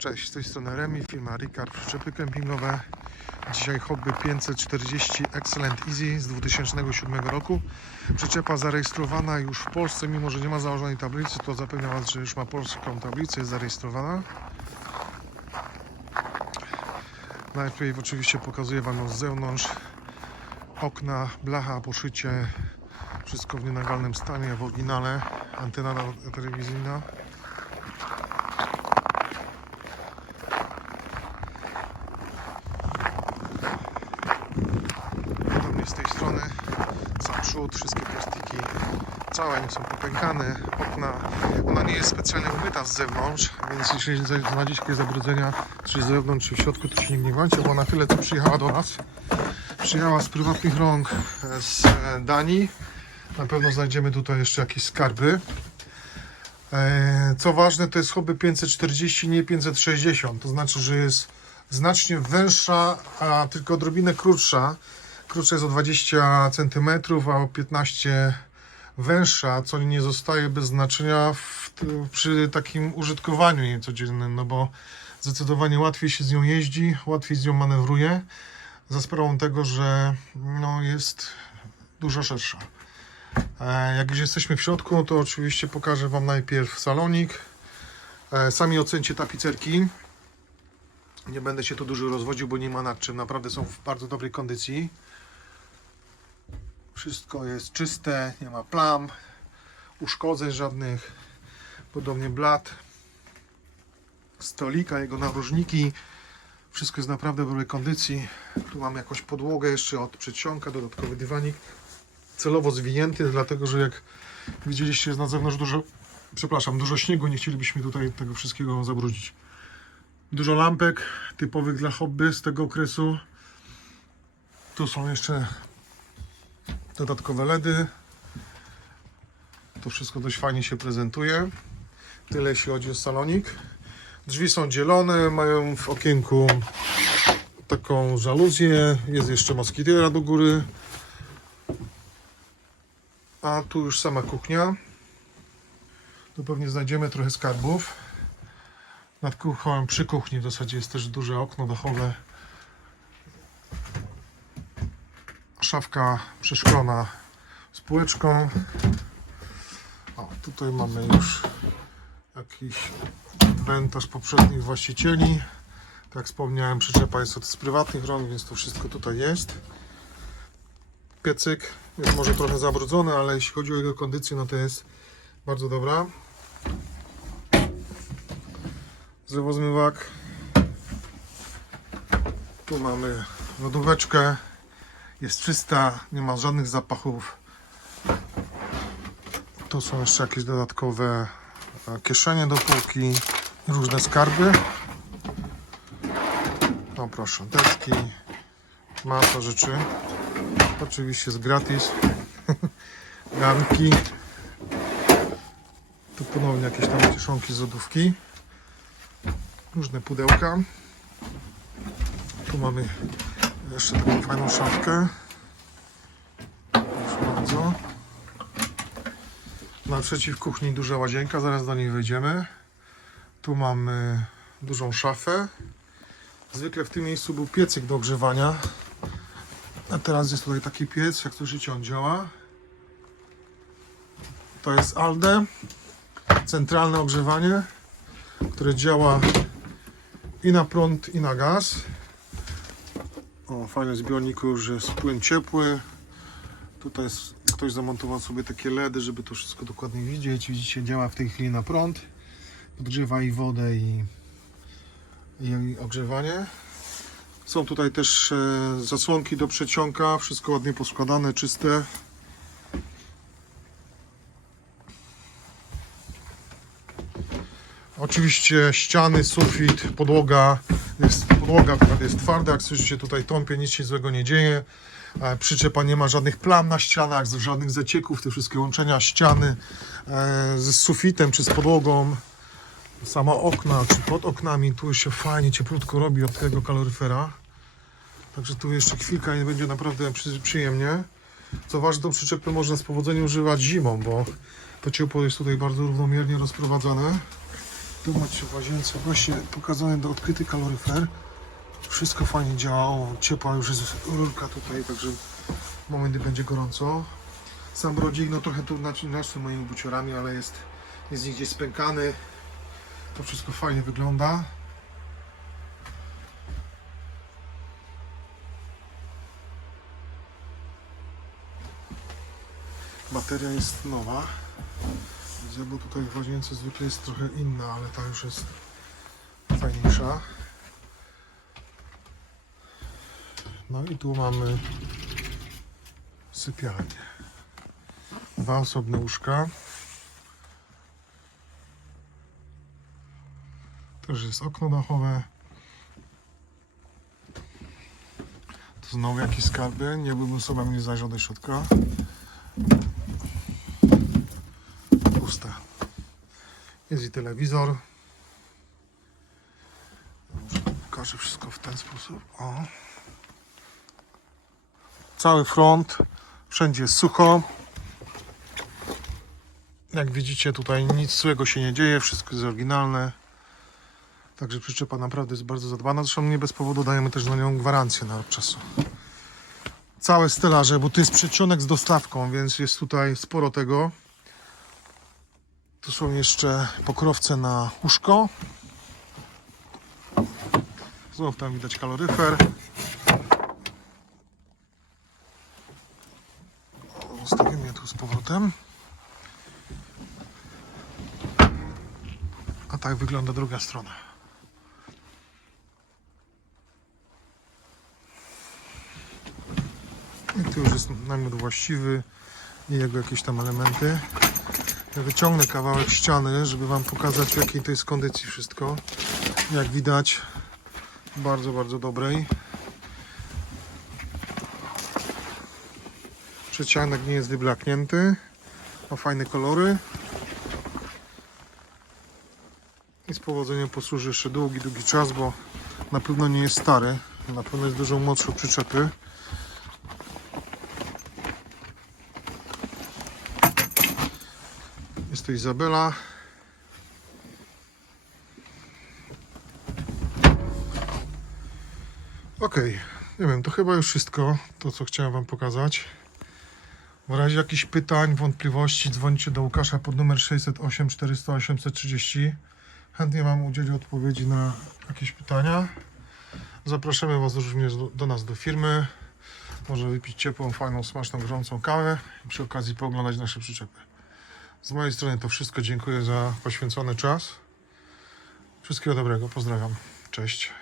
Cześć, z tej strony Remi, firma Ricard, przyczepy kempingowe. Dzisiaj hobby 540 Excellent Easy z 2007 roku. Przyczepa zarejestrowana już w Polsce, mimo że nie ma założonej tablicy, to zapewniam Was, że już ma polską tablicę, jest zarejestrowana. Najpierw oczywiście pokazuję Wam ją z zewnątrz. Okna, blacha, poszycie, wszystko w nienagalnym stanie, w oryginale. Antena telewizyjna. Podobnie z tej strony, sam przód, wszystkie plastiki całe nie są popękane, okna, ona nie jest specjalnie umyta z zewnątrz, więc jeśli znajdziecie jakieś zabrudzenia, czy z zewnątrz, czy w środku, to się nie gniewajcie, bo na tyle co przyjechała do nas, przyjechała z prywatnych rąk e, z e, Danii, na pewno znajdziemy tutaj jeszcze jakieś skarby. E, Co ważne, to jest hobby 540, nie 560. To znaczy, że jest znacznie węższa, a tylko odrobinę krótsza. Krótsza jest o 20 cm, a o 15 węższa, co nie zostaje bez znaczenia w, przy takim użytkowaniu jej codziennym, no bo zdecydowanie łatwiej się z nią jeździ, łatwiej z nią manewruje, za sprawą tego, że no, jest dużo szersza. E, Jak już jesteśmy w środku, to oczywiście pokażę Wam najpierw salonik. E, Sami ocencie tapicerki. Nie będę się tu dużo rozwodził, bo nie ma nad czym. Naprawdę są w bardzo dobrej kondycji. Wszystko jest czyste, nie ma plam, uszkodzeń żadnych. Podobnie blat, stolika, jego narożniki. Wszystko jest naprawdę w dobrej kondycji. Tu mam jakąś podłogę jeszcze od przedsionka, dodatkowy dywanik celowo zwinięty, dlatego że jak widzieliście jest na zewnątrz dużo, przepraszam, dużo śniegu, nie chcielibyśmy tutaj tego wszystkiego zabrudzić. Dużo lampek typowych dla hobby z tego okresu. Tu są jeszcze dodatkowe LEDy. To wszystko dość fajnie się prezentuje. Tyle jeśli chodzi o salonik. Drzwi są dzielone, mają w okienku taką żaluzję, jest jeszcze moskiera do góry. A tu już sama kuchnia. Tu pewnie znajdziemy trochę skarbów. Nad kuchnią, przy kuchni w zasadzie jest też duże okno dachowe. Szafka przeszklona z półeczką. O, tutaj mamy już jakiś wentarz poprzednich właścicieli. Tak jak wspomniałem, przyczepa jest od z prywatnych rąk, więc to wszystko tutaj jest piecyk jest może trochę zabrudzony, ale jeśli chodzi o jego kondycję, no to jest bardzo dobra. Zrywozmywak. Tu mamy lodóweczkę. Jest czysta, nie ma żadnych zapachów. Tu są jeszcze jakieś dodatkowe e, kieszenie do półki, różne skarby. O proszę, deski, masa rzeczy. Oczywiście jest gratis. Garnki. Tu ponownie jakieś tam kieszonki z lodówki. Różne pudełka. Tu mamy jeszcze taką fajną szafkę. Proszę bardzo. Naprzeciw kuchni duża łazienka, zaraz do niej wejdziemy. Tu mamy dużą szafę. Zwykle w tym miejscu był piecyk do ogrzewania. A teraz jest tutaj taki piec, jak słyszycie on działa. To jest ALDE, centralne ogrzewanie, które działa i na prąd i na gaz. O, fajny zbiornik już jest płyn ciepły. Tutaj ktoś zamontował sobie takie LEDy, żeby to wszystko dokładnie widzieć. Widzicie, działa w tej chwili na prąd. Podgrzewa i wodę i, i ogrzewanie. Są tutaj też e, zasłonki do przeciąka, wszystko ładnie poskładane, czyste. Oczywiście ściany, sufit, podłoga jest, podłoga akurat jest twarda, jak słyszycie tutaj tąpie, nic się złego nie dzieje. E, Przyczepa nie ma żadnych plam na ścianach, żadnych zacieków, te wszystkie łączenia ściany e, z sufitem czy z podłogą sama okna, czy pod oknami, tu się fajnie, cieplutko robi od tego kaloryfera. Także tu jeszcze chwilka i będzie naprawdę przy, przyjemnie. Co ważne, tą przyczepę można z powodzeniem używać zimą, bo to ciepło jest tutaj bardzo równomiernie rozprowadzane. Tu macie w łazience właśnie pokazany do odkryty kaloryfer. Wszystko fajnie działa, o, ciepła już jest rurka tutaj, także moment, gdy będzie gorąco. Sam brodzik, no trochę tu naciął moimi buciorami, ale jest, jest nigdzie spękany. To wszystko fajnie wygląda. Bateria jest nowa. Widzę, bo tutaj w łazience zwykle jest trochę inna, ale ta już jest fajniejsza. No i tu mamy sypialnię. Dwa osobne łóżka. Też jest okno dachowe. Tu znowu jakieś skarby. Nie byłbym sobie nie zajrzał do środka. Puste. Jest i telewizor. Pokażę wszystko w ten sposób. O. Cały front. Wszędzie jest sucho. Jak widzicie tutaj nic złego się nie dzieje. Wszystko jest oryginalne. Także przyczepa naprawdę jest bardzo zadbana. Zresztą nie bez powodu dajemy też na nią gwarancję na rok czasu. Całe stelaże, bo to jest przedsionek z dostawką, więc jest tutaj sporo tego. Tu są jeszcze pokrowce na łóżko. Znów tam widać kaloryfer. Ustawimy je tu z powrotem. A tak wygląda druga strona. I tu już jest namiot właściwy i jego jakieś tam elementy. Ja wyciągnę kawałek ściany, żeby Wam pokazać w jakiej to jest kondycji wszystko. Jak widać, bardzo, bardzo dobrej. Przeciągnik nie jest wyblaknięty. Ma fajne kolory. I z powodzeniem posłuży jeszcze długi, długi czas, bo na pewno nie jest stary. Na pewno jest dużo od przyczepy. Jest to Izabela. Ok, nie wiem, to chyba już wszystko, to co chciałem Wam pokazać. W razie jakichś pytań, wątpliwości, dzwońcie do Łukasza pod numer 608 400 830. Chętnie Wam udzielę odpowiedzi na jakieś pytania. Zapraszamy Was również do, do nas do firmy. Może wypić ciepłą, fajną, smaczną, gorącą kawę i przy okazji pooglądać nasze przyczepy. Z mojej strony to wszystko. Dziękuję za poświęcony czas. Wszystkiego dobrego. Pozdrawiam. Cześć.